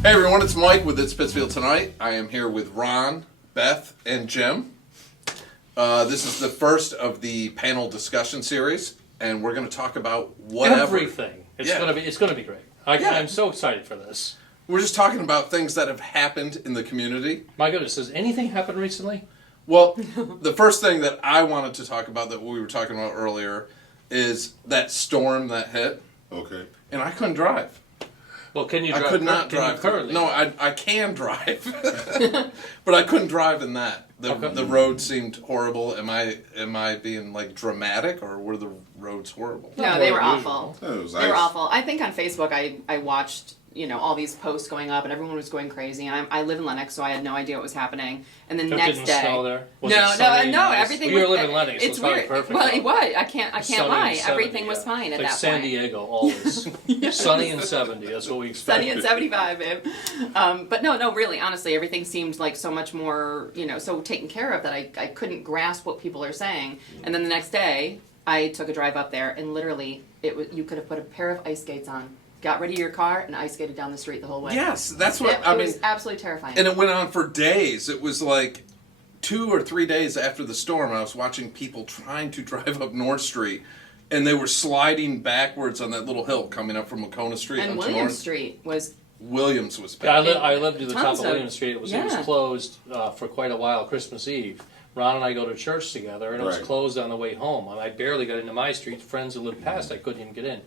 Hey everyone, it's Mike with It's Pittsfield Tonight. I am here with Ron, Beth, and Jim. This is the first of the panel discussion series, and we're going to talk about whatever. Everything. It's going to be great. I'm so excited for this. We're just talking about things that have happened in the community. My goodness, has anything happened recently? Well, the first thing that I wanted to talk about that we were talking about earlier is that storm that hit. Okay. And I couldn't drive. Well, can you drive? I could not drive. Currently? No, I can drive, but I couldn't drive in that. The road seemed horrible. Am I being like dramatic, or were the roads horrible? No, they were awful. They were awful. I think on Facebook I watched all these posts going up and everyone was going crazy. And I live in Lenox, so I had no idea what was happening. And the next day, snow there? No, everything. Well, you live in Lenox, so it's weird. perfect. Well, it was. I can't lie. 70, Everything was fine at like that San point. Diego, always. Yes. Sunny and 70. That's what we expect. Sunny and 75, babe. But no, really, honestly, everything seemed like so much more, so taken care of that I couldn't grasp what people are saying. And then the next day, I took a drive up there, and literally, you could have put a pair of ice skates on, got rid of your car, and ice skated down the street the whole way. Yes, that's what it was absolutely terrifying. And it went on for days. It was like 2 or 3 days after the storm, I was watching people trying to drive up North Street, and they were sliding backwards on that little hill coming up from Macona Street. And Williams Street was... Williams was bad. Yeah, I lived at the top of Williams Street. It was closed for quite a while, Christmas Eve. Ron and I go to church together, and it was closed on the way home. I barely got into my street. Friends who lived past, I couldn't even get in.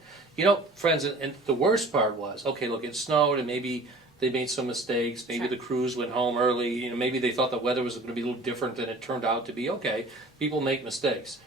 Friends, and the worst part was, okay, look, it snowed, and maybe they made some mistakes. Maybe the crews went home early. Maybe they thought the weather was going to be a little different than it turned out to be. Okay, people make mistakes.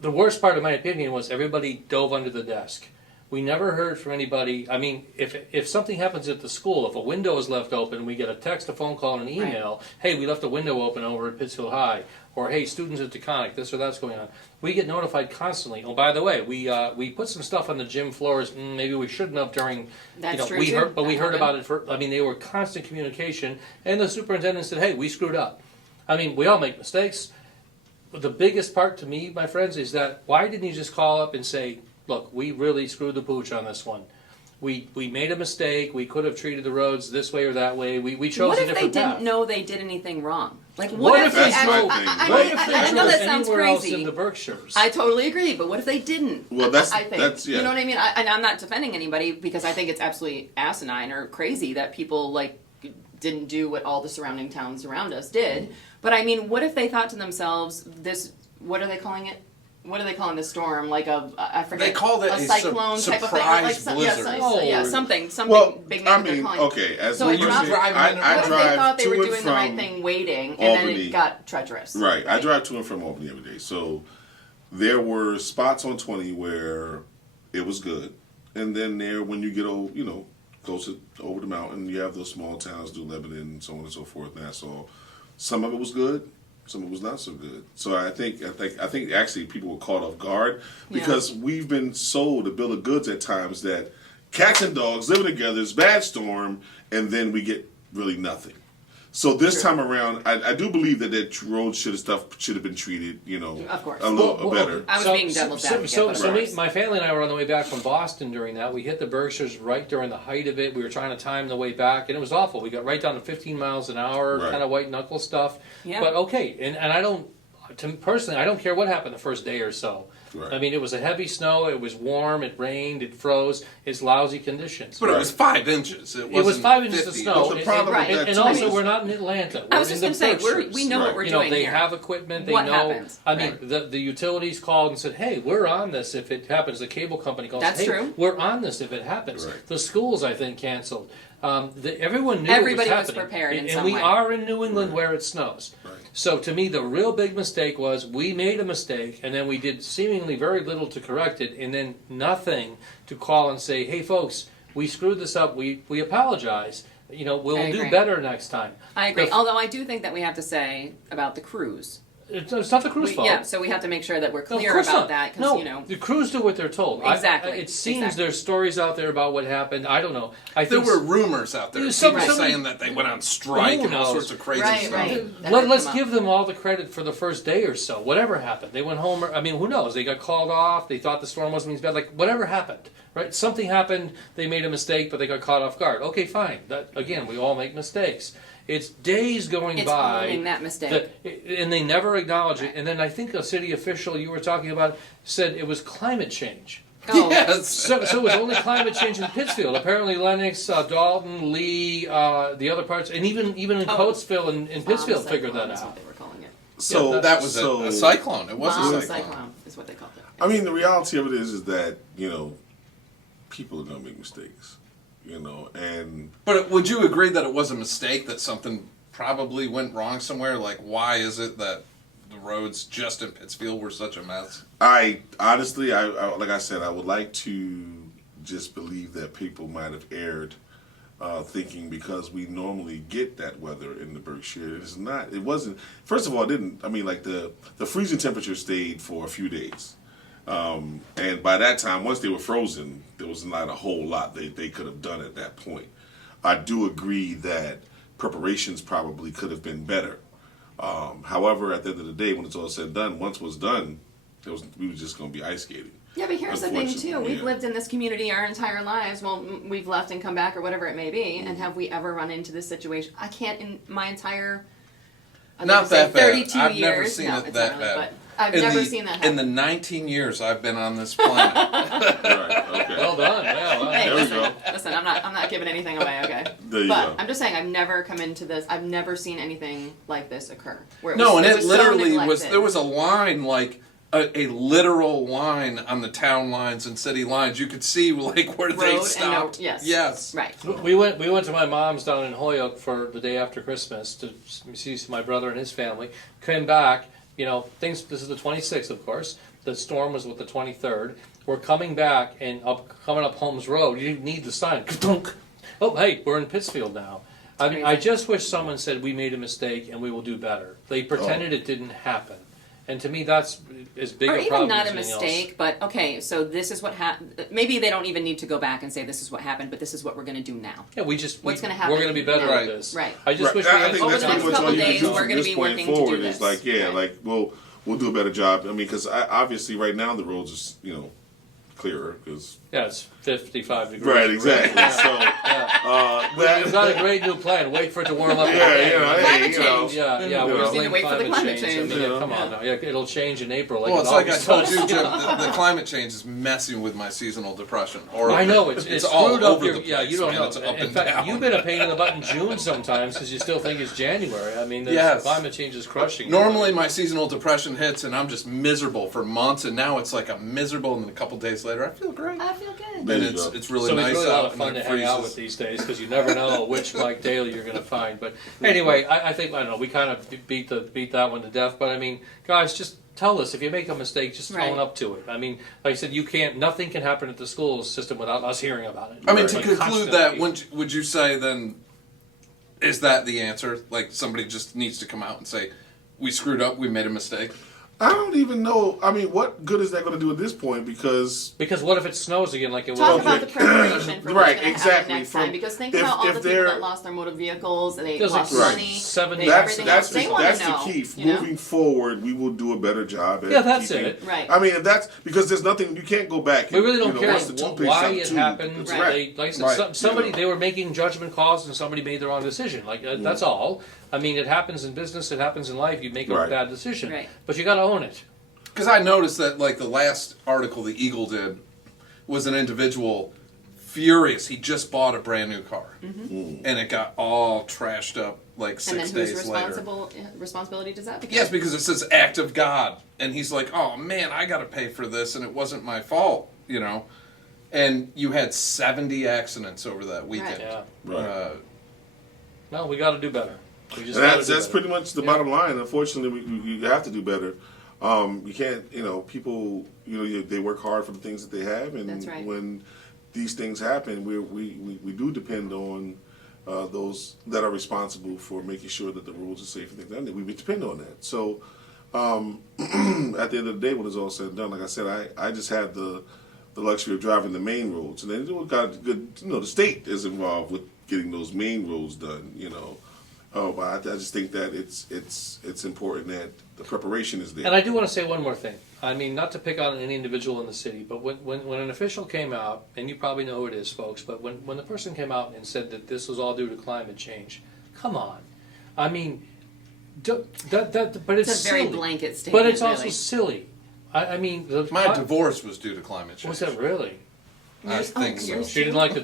The worst part, in my opinion, was everybody dove under the desk. We never heard from anybody. I mean, if something happens at the school, if a window is left open, we get a text, a phone call, and an email. Right. Hey, we left a window open over at Pittsfield High. Or, hey, students at Taconic, this or that's going on. We get notified constantly. Oh, by the way, we put some stuff on the gym floors. Maybe we shouldn't have during. That's true. We heard about it. They were constant communication. And the superintendent said, hey, we screwed up. I mean, we all make mistakes. But the biggest part to me, my friends, is that why didn't you just call up and say, look, we really screwed the pooch on this one. We made a mistake. We could have treated the roads this way or that way. We chose a different path. What if they didn't know they did anything wrong? Like, what if they drove? I know that sounds anywhere else crazy. in the Berkshires? I totally agree, but what if they didn't? Well, I think. that's You know what I mean? And I'm not defending anybody because I think it's absolutely asinine or crazy that people didn't do what all the surrounding towns around us did. But I mean, what if they thought to themselves, what are they calling it? What are they calling the storm? I forget. They called it a cyclone type of thing. Something big name they're calling it. Okay, as so we I drive. I what drive if they thought they were doing the right thing, waiting, and then it got treacherous? Right. I drive to and from Albany every day. So there were spots on 20 where it was good, and then when you get closer over the mountain, you have those small towns, New Lebanon, and so on and so forth, Nassau. Some of it was good. Some of it was not so good. So I think actually people were caught off guard because we've been sold a bill of goods at times that cats and dogs living together is bad storm, and then we get really nothing. So this time around, I do believe that road should have been treated, of course, a little better. I was being devil's advocate. My family and I were on the way back from Boston during that. We hit the Berkshires right during the height of it. We were trying to time the way back, and it was awful. We got right down to 15 miles an hour, kind of white knuckle stuff. Yeah. But okay, and I don't. Personally, I don't care what happened the first day or so. Right. I mean, it was a heavy snow. It was warm. It rained. It froze. It's lousy conditions. But it was 5 inches. It was 5 inches of snow. The problem and also, we're not in Atlanta. I was just going to say, we know what we're doing they here. have equipment. They what know. Happens? I mean, the utilities called and said, "Hey, we're on this if it happens." The cable company calls. That's hey, true. We're on this if it happens. Right. The schools, I think, canceled. Everyone knew Everybody it was was happening. prepared in some way. And we are in New England Right. where it snows. Right. So to me, the real big mistake was we made a mistake, and then we did seemingly very little to correct it, and then nothing to call and say, "Hey, folks, we screwed this up. We apologize. We'll do better next time." I agree. Although I do think that we have to say about the crews. It's not the crew's fault. Yeah, so we have to make sure that we're No, of clear course about not. that, because, No, you know. the crews do what they're told. Exactly, It seems exactly. there's stories out there about what happened. I don't know. I There think were rumors out there. Some- People somebody- saying that they went on strike Who and all knows? sorts of crazy Right, stuff. right. That did Let's come give up. them all the credit for the first day or so. Whatever happened, they went home. I mean, who knows? They got called off. They thought the storm wasn't as bad. Like whatever happened, right? Something happened. They made a mistake, but they got caught off guard. Okay, fine. That, again, we all make mistakes. It's days going It's by. owning that mistake. And they never acknowledge it. Right. And then I think a city official you were talking about said it was climate change. Oh, Yes. So it was only climate change in Pittsfield. Apparently, Lennox, Dalton, Lee, the other parts, and even in Oh. Coatesville and Pittsfield bomb figured that cyclone is what out. they were calling it. So Yeah, That was so, a cyclone. It was Bomb a cyclone. cyclone is what they called it. I mean, the reality of it is that people are gonna make mistakes, and But would you agree that it was a mistake, that something probably went wrong somewhere? Like, why is it that the roads just in Pittsfield were such a mess? I honestly, I like I said, I would like to just believe that people might have erred, thinking because we normally get that weather in the Berkshire. It's not. It wasn't. First of all, it didn't. I mean, like the freezing temperature stayed for a few days, and by that time, once they were frozen, there was not a whole lot they could have done at that point. I do agree that preparations probably could have been better. However, at the end of the day, when it's all said and done, once it was done, we were just going to be ice skating. Yeah, but here's the thing too. Unfortunately, We've yeah. lived in this community our entire lives. Well, we've left and come back or whatever it may be. And have we ever run into this situation? I can't in my entire I'd like Not to say that bad. 32 I've years. never seen no, it it's that not really, bad. but I've In never the- seen that In happen. the 19 years I've been on this planet. Right. Okay. Well done. Yeah, well, Hey, There we listen, go. listen, I'm not giving anything away, okay? There you But go. I'm just saying I've never come into this. I've never seen anything like this occur. Where it No, was, and it was so literally was. neglected. There was a line, like a literal line on the town lines and city lines. You could see like where Road they and no- stopped. yes. Yes. Right. we went to my mom's down in Holyoke for the day after Christmas to see my brother and his family. Came back, things. This is the 26th, of course. The storm was with the 23rd. We're coming back and coming up Holmes Road. You need the sign. Ka-dunk. Oh, hey, we're in Pittsfield now. I mean, I just wish someone said we made a mistake and we will do better. They pretended it didn't happen, and to me, that's as big Or a even problem not as a anything mistake, else. but okay, so this is what happened. Maybe they don't even need to go back and say this is what happened, but this is what we're going to do now. Yeah, What's gonna We're happen going to be better now? at this. Right. I just Right. wish we I had think Over that's the pretty next much couple all you days, can do we're from gonna this be point working to do forward. this. Is like, yeah, Right. like we'll do a better job. I mean, because obviously right now the roads are clearer because Yeah, it's 55 degrees. right, exactly. So We've got a great new plan. Wait for it to warm up. yeah, again. Climate you know, change. Yeah, You yeah. know. We're Just need to blaming wait for the climate I mean, change. yeah, come on now. Yeah, it'll change in April. Like Well, it it's like I always told does. you, Jim. The climate change is messing with my seasonal depression. Or I know it's all screwed up over your. the place. Yeah, you don't man. know. It's up In and fact, down. you've been a pain in the butt in June sometimes because you still think it's January. I mean, the Yes. climate change is crushing. you. Normally, my seasonal depression hits, and I'm just miserable for months. And now it's like I'm miserable, and then a couple days later, I feel great. I feel good. There And you it's go. it's really So nice it's really a lot out, of and fun then to it hang out freezes. with these days because you never know which Mike Daly you're going to find. But anyway, I think I don't know. We kind of beat that one to death. But I mean, guys, just tell us if you make a mistake. Just Right. own up to it. I mean, like I said, nothing can happen at the school system without us hearing about it. I mean, Right. to Like, conclude that, constantly. would you say then, is that the answer? Like somebody just needs to come out and say, we screwed up, we made a mistake? I don't even know. I mean, what good is that going to do at this point? Because Because what if it snows again like it was? Talk Okay. about the preparation for Right, what's going to exactly. happen next From- time. Because think if- about all if the people they're- that lost their motor vehicles, they There's lost like Right. money, 70 they, that's everything that's else. They the, want that's to know. the key. You know? Moving forward, we will do a better job at Yeah, that's keeping- it. Right. I mean, if that's because there's nothing you can't go back. We really don't you know, care once the toothpaste why out it tube, happened. it's Right. They, like I said, Right. somebody You know. they were making judgment calls and somebody made the wrong decision. Like that's all. I mean, it happens in business. It happens in life. You make a Right. bad decision, Right. but you got to own it. Because I noticed that, like, the last article the Eagle did was an individual furious. He just bought a brand new car. And it got all trashed up, like, And 6 then whose days later. responsibility does that become? Yes, because it says act of God. And he's like, oh, man, I got to pay for this, and it wasn't my fault, And you had 70 accidents over that weekend. Yeah. Right. No, we got to do better. We just And gotta that's do that's better. pretty much the bottom line. Unfortunately, you have to do better. You can't, people, they work hard for the things that they have, and That's right. when these things happen, we do depend on those that are responsible for making sure that the rules are safe and things like that. We depend on that. So, At the end of the day, when it's all said and done, like I said, I just had the luxury of driving the main roads, and then it got good. The state is involved with getting those main roads done. But I just think that it's important that the preparation is there. And I do want to say one more thing. I mean, not to pick on any individual in the city, but when an official came out, and you probably know who it is, folks, but when the person came out and said that this was all due to climate change, come on. I mean, but it's It's a very silly. blanket statement. But it's also really. silly. I mean, My divorce was due to climate change. Was that really? I think so. She didn't like the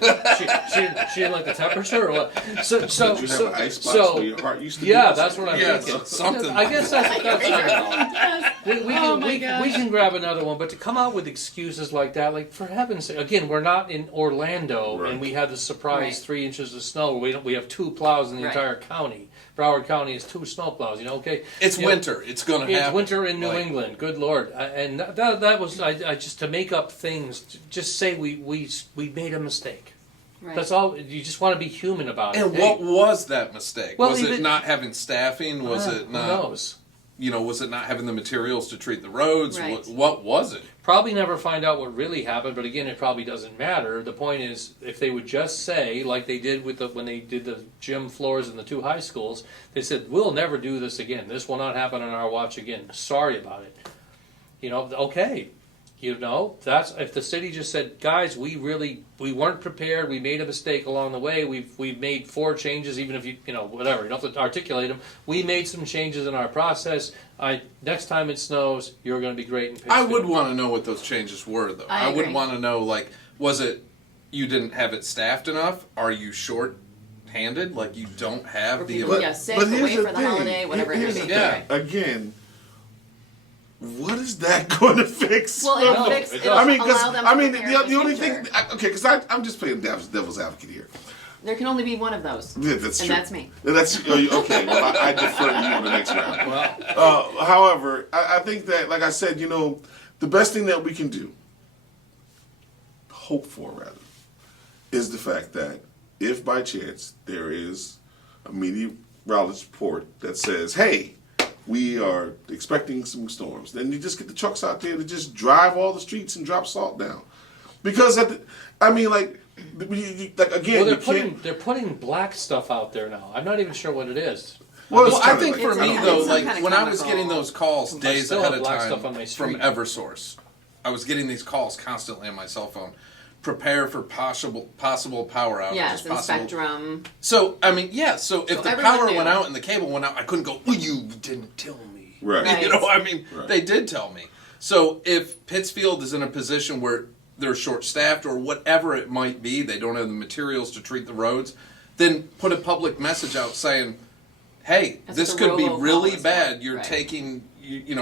she didn't like the temperature, or what? So Did you have an ice box where your heart used to be? yeah, that's what I'm Yeah, thinking. something I guess that's we Oh can my gosh. we can grab another one, but to come out with excuses like that, like for heaven's sake, again, we're not in Orlando Right. and we had the surprise Right. 3 inches of snow. We have 2 plows in the Right. entire county. Broward County has 2 snow plows. Okay, It's You know, winter. It's going to happen. It's winter in New Like, England. Good Lord! And that was I just to make up things. Just say we made a mistake. Right. That's all. You just want to be human about it. And Hey, what was that mistake? Well, was it even- not having staffing? Was it who not? knows? Was it not having the materials to treat the roads? Right. What was it? Probably never find out what really happened, but again, it probably doesn't matter. The point is, if they would just say, like they did when they did the gym floors in the 2 high schools, they said, "We'll never do this again. This will not happen on our watch again. Sorry about it." Okay. That's if the city just said, "Guys, we weren't prepared. We made a mistake along the way. We've made 4 changes, even if whatever, you don't have to articulate them. We made some changes in our process. Next time it snows, you're going to be great in Pittsfield." I would want to know what those changes were, though. I would agree. want to know, like, was it you didn't have it staffed enough? Are you short-handed? Like, you don't have the... people get sick, but here's away the for the thing. holiday, whatever it Here's may the be. Yeah. thing. Again, what is that going to fix? Well, No, it'll it it'll I mean, because allow them to prepare the for the only future. thing, because I'm just playing devil's advocate here. There can only be one of those. Yeah, that's And true. that's me. That's okay. Well, I defer to you on the next round. Well, However, I think that, like I said, the best thing that we can do, hope for rather, is the fact that if by chance there is a meteorologist report that says, "Hey, we are expecting some storms," then you just get the trucks out there to just drive all the streets and drop salt down, because again, well, they're putting black stuff out there now. I'm not even sure what it is. Well, Well, I kinda think like- for It's me, some- though, it's some like, kind of when I was chemical. getting those calls I days still ahead have of black time stuff on my from street. Eversource, I was getting these calls constantly on my cell phone. Prepare for possible power outages. Yes, and possible. Spectrum. So, I mean, yeah, so if So the everyone power knew. went out and the cable went out, I couldn't go, "Well, you didn't tell me." Right. Right. I mean, Right. they did tell me. So if Pittsfield is in a position where they're short-staffed or whatever it might be, they don't have the materials to treat the roads, then put a public message out saying, "Hey, That's this what the could be robocall really is for. bad. You're Right. taking, you're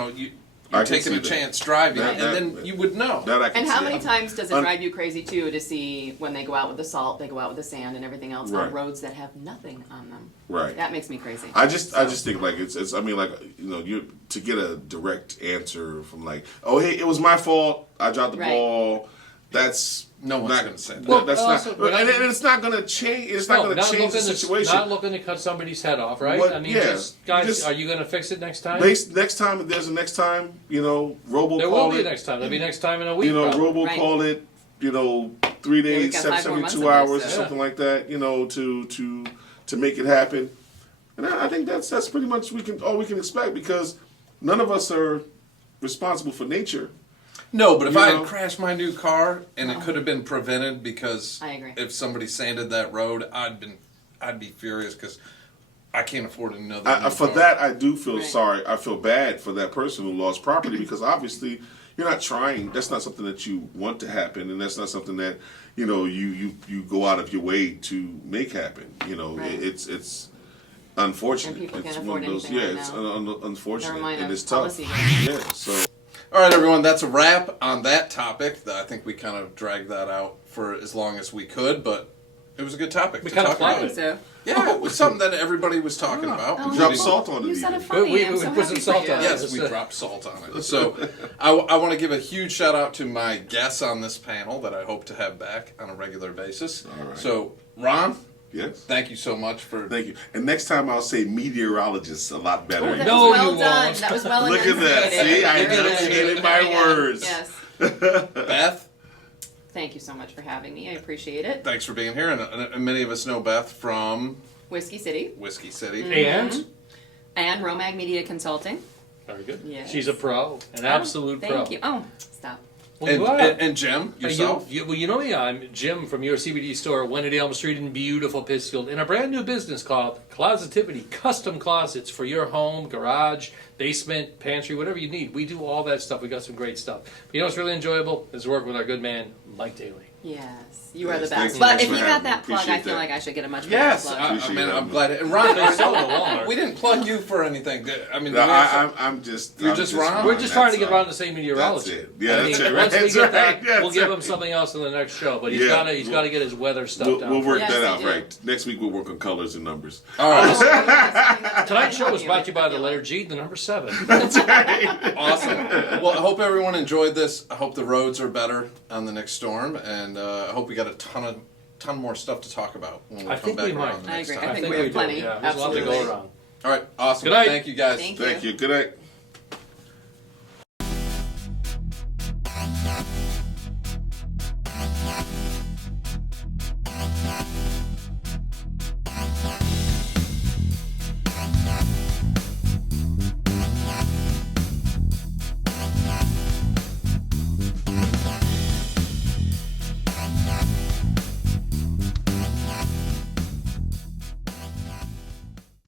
I can taking see a that. chance driving," That- and then you would know. That I can And how see. many times does it Un- drive you crazy too to see when they go out with the salt, they go out with the sand and everything else Right. on roads that have nothing on them? Right. That makes me crazy. I just think like it's I mean like you to get a direct answer from like, "Oh, hey, it was my fault. I dropped the Right. ball." That's No one's not gonna say that. Well, that's also, not, but and it's not going to change. It's not going to change the situation. Not looking to cut somebody's head off, right? What- I mean, yeah, guys, just- are you going to fix it next time? Next time, if there's a next time, robocall There will be it. a next time. There'll be next time in a week. probably. Robocall it. 3 Yeah, we've days, got 5 more months 72 of hours, this, or so- something like that. To make it happen. And I think that's pretty much all we can expect, because none of us are responsible for nature. No, but if You I know? had crashed my new car and it could have been prevented because I agree. if somebody sanded that road, I'd be furious because I can't afford another. new For car. that, I do feel Right. sorry. I feel bad for that person who lost property, because obviously you're not trying. That's not something that you want to happen, and that's not something that you go out of your way to make happen. Right. It's unfortunate. And people can't It's afford one of those. anything right It's now. unfortunate, Never mind and a it's tough. policy here. Yeah. So All right, everyone, that's a wrap on that topic. I think we kind of dragged that out for as long as we could, but it was a good topic We to kind of talk I about. think so. Yeah, it was something that everybody was talking about. Oh, drop no. salt on it. You said even. it funny. We I'm so put some happy salt for on you. it. Yes, we dropped salt on it. So I want to give a huge shout out to my guests on this panel that I hope to have back on a regular basis. All right. So, Ron, Yes. Thank you so much for. Thank you. And next time I'll say meteorologist a lot better. Oh, that No, was well you done. won't. That was well Look at that. enunciated. See, I Very good. enunciated my Very good. words. Yes. Beth, Thank you so much for having me. I appreciate it. thanks for being here. And many of us know Beth from Whiskey City Whiskey City. And and Romag Media Consulting. very good. Yes. She's a pro, an absolute pro. Thank you. Oh, stop. Well, And, you are. and Jim, yourself. Well, you know me. I'm Jim from your CBD store, 180 Elm Street in beautiful Pittsfield, in a brand new business called Closetivity, custom closets for your home, garage, basement, pantry, whatever you need. We do all that stuff. We got some great stuff. But you know what's really enjoyable is working with our good man, Mike Daly. Yes, you are the Yes, best. thanks But if for you having got me. that plug, I Appreciate feel that. like I should get a much better Yes, plug. I Appreciate mean, it. I'm glad. And Ron, They sell no longer. we didn't plug you for anything. I mean, No, we have I'm just. You're I'm just Ron? We're just trying to That's get all. around to say meteorology. That's it. Yeah, that's it. Once we That's get right. that, That's we'll give him right. something else in the next show. But he's Yeah. got to get his weather stuff down. We'll work Yes, that they out, do. right? Next week we'll work on colors and numbers. All right. Tonight's show was brought to you by the letter G, the number 7. Awesome. Well, I hope everyone enjoyed this. I hope the roads are better on the next storm, and I hope we got a ton more stuff to talk about when we I come think back we around might. the I next agree. time. I think we have do. plenty. Yeah, there's a lot to Absolutely. go around. All right. Awesome. Good night. Thank you, guys. Thank Thank you. Good night.